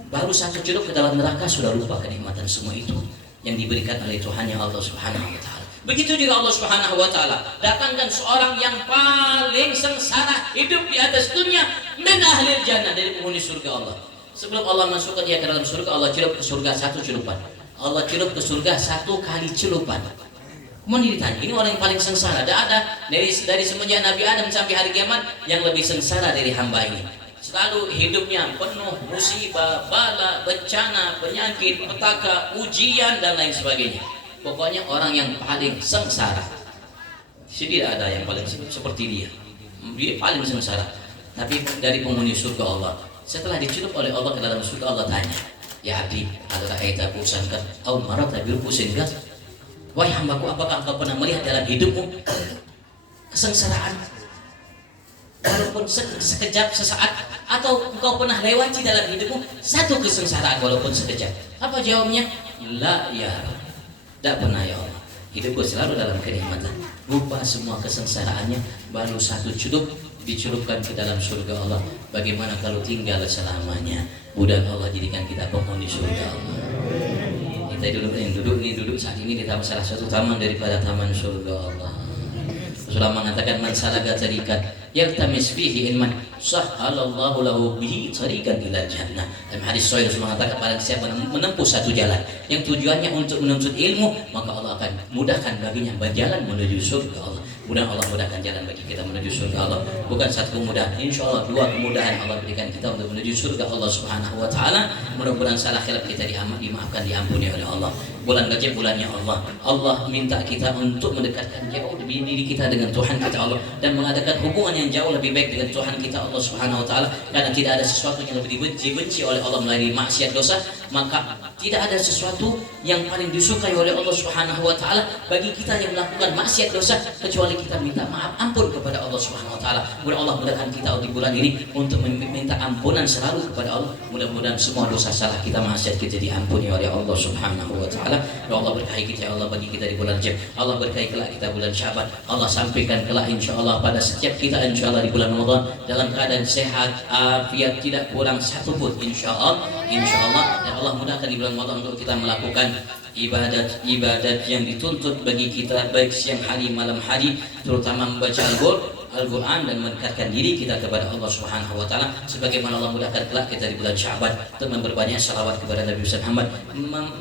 Baru satu celup ke dalam neraka sudah lupa kenikmatan semua itu yang diberikan oleh Tuhan yang Allah Subhanahu wa taala. Begitu juga Allah Subhanahu wa taala datangkan seorang yang paling sengsara hidup di atas dunia, min ahlil jannah, dari penghuni surga Allah. Sebelum Allah masukkan dia ke dalam surga, Allah celup ke surga satu celupan. Allah celup ke surga satu kali celupan. Kemudian ditanya, ini orang yang paling sengsara. Tidak ada dari semenjak Nabi Adam sampai hari kiamat yang lebih sengsara dari hamba ini. Selalu hidupnya penuh musibah, bala, bencana, penyakit, petaka, ujian dan lain sebagainya. Pokoknya orang yang paling sengsara. Tidak ada yang paling seperti dia. Dia paling sengsara. Tapi dari penghuni surga Allah, setelah dicelup oleh Allah ke dalam surga, Allah tanya, ya abdi, adakah aita pusankan atau marata bil pusinkan? Wahai hambaku, apakah engkau pernah melihat dalam hidupmu kesengsaraan? Walaupun sekejap, sesaat, atau engkau pernah lewati dalam hidupmu satu kesengsaraan walaupun sekejap? Apa jawabnya? La ya, tidak pernah ya Allah. Hidupku selalu dalam kenikmatan. Lupa semua kesengsaraannya, baru satu celup dicelupkan ke dalam surga Allah. Bagaimana kalau tinggal selamanya? Mudah Allah jadikan kita penghuni surga Allah. Kita duduk saat ini di salah satu taman daripada taman surga Allah. Rasulullah mengatakan, man salaka tariqan yaltamis fihi ilman sahhalallahu lahu bihi tariqan ila jannah. Dalam hadis sahih Rasulullah mengatakan, barang siapa menempuh satu jalan yang tujuannya untuk menuntut ilmu, maka Allah akan mudahkan baginya berjalan menuju surga Allah. Mudah-mudahan Allah mudahkan jalan bagi kita menuju surga Allah. Bukan satu kemudahan, insya Allah dua kemudahan Allah berikan kita untuk menuju surga Allah Subhanahu wa taala. Mudah-mudahan salah khilaf kita dimaafkan, diampuni oleh Allah. Bulan Rajab bulannya Allah. Allah minta kita untuk mendekatkan jauh diri kita dengan Tuhan kita Allah dan mengadakan hubungan yang jauh lebih baik dengan Tuhan kita Allah Subhanahu wa taala, karena tidak ada sesuatu yang lebih dibenci oleh Allah melalui maksiat dosa. Maka tidak ada sesuatu yang paling disukai oleh Allah Subhanahu wa taala bagi kita yang melakukan maksiat dosa kecuali kita minta maaf ampun kepada Allah Subhanahu wa taala. Mudah Allah mudahkan kita di bulan ini untuk meminta ampunan selalu kepada Allah. Mudah-mudahan semua dosa salah kita, maksiat kita diampuni oleh Allah Subhanahu wa taala. Ya Allah berkahi kita, ya Allah bagi kita di bulan Rajab. Allah berkahi kelak kita bulan Syaban. Allah sampaikan kelak insyaallah pada setiap kita insyaallah di bulan Ramadan dalam keadaan sehat, afiat, tidak kurang satu pun insyaallah. Dan Allah mudahkan di bulan Ramadan untuk kita melakukan ibadat yang dituntut bagi kita baik siang hari malam hari, terutama membaca Al-Quran dan mendekatkan diri kita kepada Allah Subhanahu wa taala, sebagaimana Allah mudahkan kelak kita di bulan Syaban untuk memperbanyak salawat kepada Nabi besar Muhammad,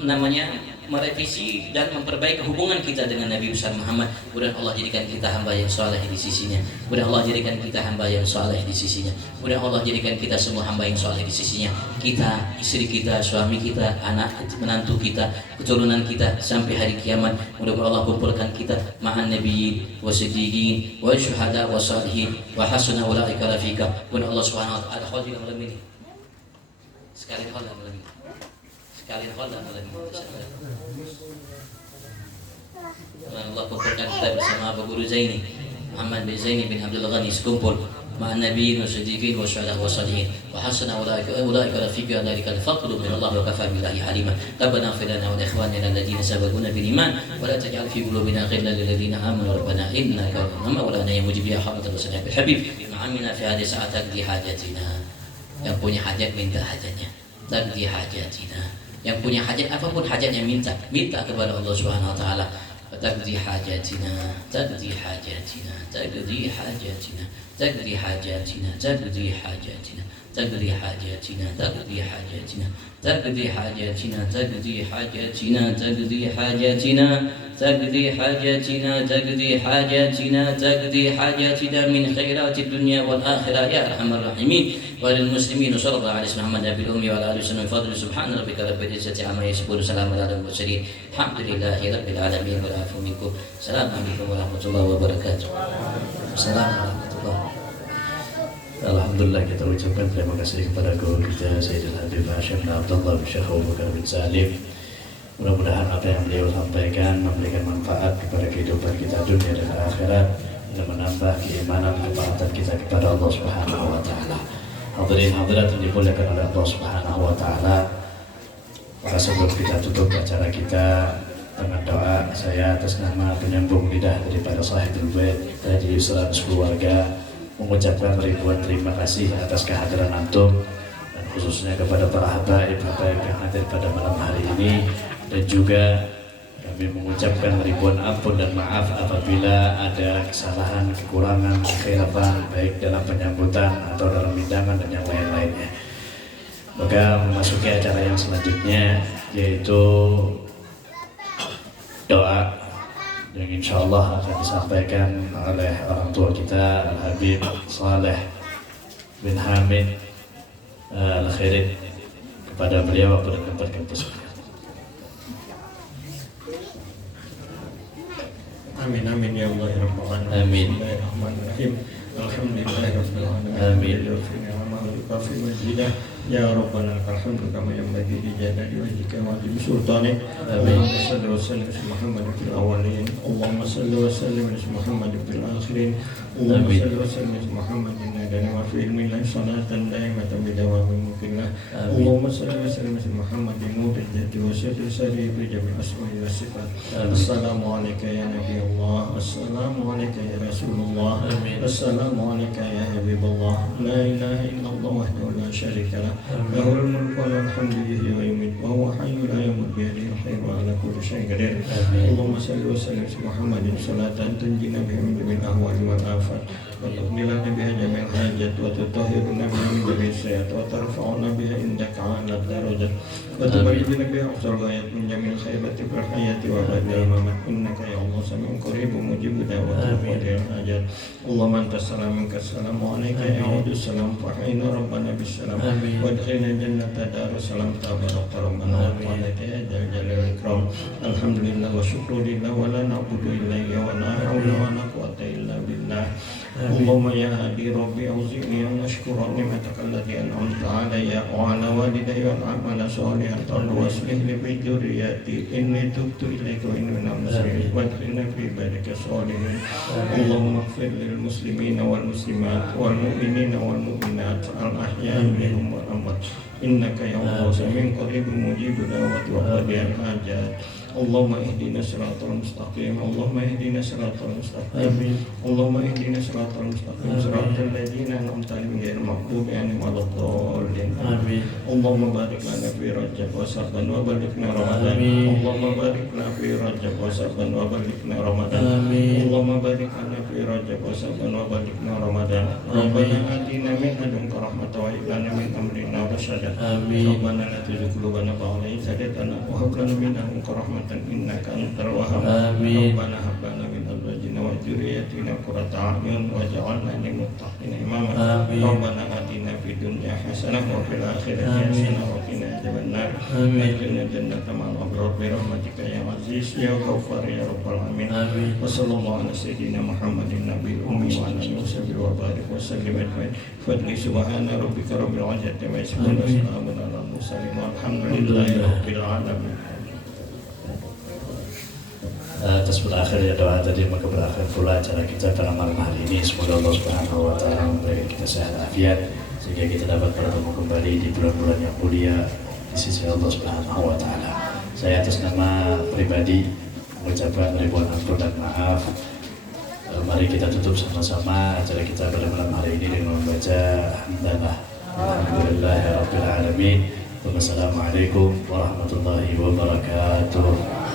namanya merevisi dan memperbaiki hubungan kita dengan Nabi besar Muhammad. Mudah Allah jadikan kita hamba yang saleh di sisinya. Mudah Allah jadikan kita hamba yang saleh di sisinya. Mudah Allah jadikan kita semua hamba yang saleh di sisinya. Kita, istri kita, suami kita, anak, menantu kita, keturunan kita sampai hari kiamat. Mudah Allah kumpulkan kita ma'an nabiyyin wa siddiqin wa syuhada wa salihin wa hasuna ulaika rafiqa. Mudah Allah Subhanahu wa taala khadiran malam ini. Sekali khadiran malam ini. Sekali khadiran malam ini. Allah kumpulkan kita bersama Abu Guru Zaini Muhammad bin Zaini bin Abdul Ghani sekumpul ma'an nabiyyin wa siddiqin wa syuhada wa salihin wa hasuna ulaika rafiqa. Dzalikal fadlu min Allah wa kafa billahi alima. Rabbana ighfir lana wa li ikhwanina alladziina sabaquna bil iman wa la taj'al fi qulubina ghillan lil ladziina amanu rabbana innaka antal mawlana ya mujib ya hamadul salih habib ma'amina fi hadhihi sa'at taqdi hajatina. Yang punya hajat minta hajatnya, taqdi hajatina. Yang punya hajat apapun hajatnya minta kepada Allah Subhanahu wa taala. تقضي حاجاتنا تقضي حاجاتنا تقضي حاجاتنا تقضي حاجاتنا تقضي حاجاتنا تقضي حاجاتنا تقضي حاجاتنا تقضي حاجاتنا تقضي حاجاتنا تقضي حاجاتنا تقضي حاجاتنا تقضي حاجاتنا تقضي حاجاتنا من خيرات الدنيا والآخرة يا أرحم الراحمين. وللمسلمين صلى الله عليه وسلم محمد بالأم وعلى آله وسلم بفضل سبحان ربك رب العزة عما يصفون سلام على المرسلين الحمد لله رب العالمين والعفو منكم. السلام عليكم ورحمة الله وبركاته. السلام ورحمة الله. Alhamdulillah, kita ucapkan terima kasih kepada guru kita Sayyidina Habib Hashim bin Abdullah bin Syekh Abu Bakar bin Salim. Mudah-mudahan apa yang beliau sampaikan memberikan manfaat kepada kehidupan kita dunia dan akhirat dan menambah keimanan ketaatan kita kepada Allah Subhanahu wa taala. Hadirin hadirat yang dimuliakan oleh Allah Subhanahu wa taala. Maka sebelum kita tutup acara kita dengan doa, saya atas nama penyambung lidah daripada Sahibul Bait Haji Yusran keluarga mengucapkan ribuan terima kasih atas kehadiran antum, dan khususnya kepada para habaib yang hadir pada malam hari ini, dan juga kami mengucapkan ribuan ampun dan maaf apabila ada kesalahan, kekurangan, kekhilafan baik dalam penyambutan atau dalam hidangan dan yang lain-lainnya. Maka memasuki acara yang selanjutnya, yaitu doa yang insya Allah akan disampaikan oleh orang tua kita Al-Habib Saleh bin Hamid Al-Khairid. Kepada beliau aku menempatkan persekutuan. Amin amin ya Allah ya Rabbal alamin. Amin. Bismillahirrahmanirrahim. Alhamdulillahirabbil alamin. Amin. Ya Rabbana alhamdu kama yanbaghi li jalali wajhika wa azimi sultanik. Amin. Allahumma salli wa sallim ala Muhammadin fil awwalin. Allahumma salli wa sallim ala Muhammadin fil akhirin. Allahumma Amin. salli wa sallim ala Muhammadin adana wa fi ilmin la salatan daimatan bi dawamin mukillah. Amin. Allahumma salli wa sallim ala Muhammadin nuril jannati wa sirri sari bi jami'il asma'i was sifat. Amin. Assalamu alayka ya nabi Allah. Assalamu alayka ya Rasulullah. Amin. Assalamu alayka ya Habibullah. La ilaha illallah wahdahu la syarika lah. Lahul mulku wa lahul hamdu yuhyi wa yumiitu wa huwa hayyun la yamut bi yadihi al-khayr wa ala kulli shay'in qadir. Amin. Allahumma salli wa sallim ala Muhammadin salatan tunjina biha min jami'il ahwali wal afat wa tuqnilana biha jami'al hajat wa tutahhiruna biha min jami'is sayyi'at wa tarfa'una biha indaka 'ala darajat wa tubayyinu biha aqsal ghayat min jami'il khairati fil hayati wa ba'da al-mamat innaka ya Allah sami'un qaribun mujibud da'wati wa hajat. Allahumma antas salam minkas salam wa alayka ya'udus salam fa hayna rabbana bis salam wa adkhilna jannata darussalam tabarak rabbana wa ta'ala ya jalal wal ikram. Alhamdulillah wa syukru lillah wa la na'budu illa iyyahu wa la haula wa la quwwata illa billah. Allahumma ya hadi rabbi auzi'ni an ashkura ni'mataka allati an'amta 'alayya wa 'ala walidayya wa a'mala shalihan wa aslih li bi dhurriyyati inni tubtu ilaika wa inni minal muslimin wa adkhilna fi ibadika shalihin. Allahumma ighfir lil muslimina wal muslimat wal mu'minina wal mu'minat al ahya'i minhum wal amwat innaka ya Allah sami'un qaribun mujibud da'wati wa qadiyal hajat. Allahumma ihdina siratal mustaqim. Allahumma ihdina siratal mustaqim. Allahumma ihdina siratal mustaqim. Siratal ladzina an'amta 'alaihim ghairil maghdubi 'alaihim waladdallin. Amin. Allahumma barik lana fi Rajab wa Sa'ban wa balighna Ramadan. Amin. Allahumma barik lana fi Rajab wa Sa'ban wa balighna Ramadan. Amin. Allahumma barik lana fi Rajab wa Sa'ban wa balighna Ramadan. Rabbana atina min ladunka rahmatan wa hab lana min amrina rasyada. Amin. Rabbana la tuzigh qulubana ba'da idh hadaytana wa hab lana min ladunka rahmatan innaka antal wahhab. Amin. Rabbana hab lana min azwajina wa dhurriyyatina qurrata a'yun waj'alna lil muttaqina imama. Amin. Rabbana atina fid dunya hasanah wa fil akhirati hasanah wa qina adzabannar. Amin. Adkhilna jannata ma'al abrar bi rahmatika ya aziz ya ghaffar ya rabbal alamin. Amin. Wa sallallahu ala sayyidina Muhammadin nabiyil ummi wa ala alihi wa sahbihi wa barik wa sallim ajmain. Fadli subhana rabbika rabbil izzati amma yasifun wa salamun alal mursalin walhamdulillahi rabbil alamin. Atas berakhirnya doa tadi, maka berakhir pula acara kita pada malam hari ini. Semoga Allah Subhanahu wa Ta'ala memberikan kita sehat afiat sehingga kita dapat bertemu kembali di bulan-bulan yang mulia di sisi Allah Subhanahu wa Ta'ala. Saya atas nama pribadi mengucapkan ribuan ampun dan maaf. Mari kita tutup sama-sama acara kita pada malam hari ini dengan membaca hamdalah. Alhamdulillahirabbil alamin. Wassalamualaikum warahmatullahi wabarakatuh.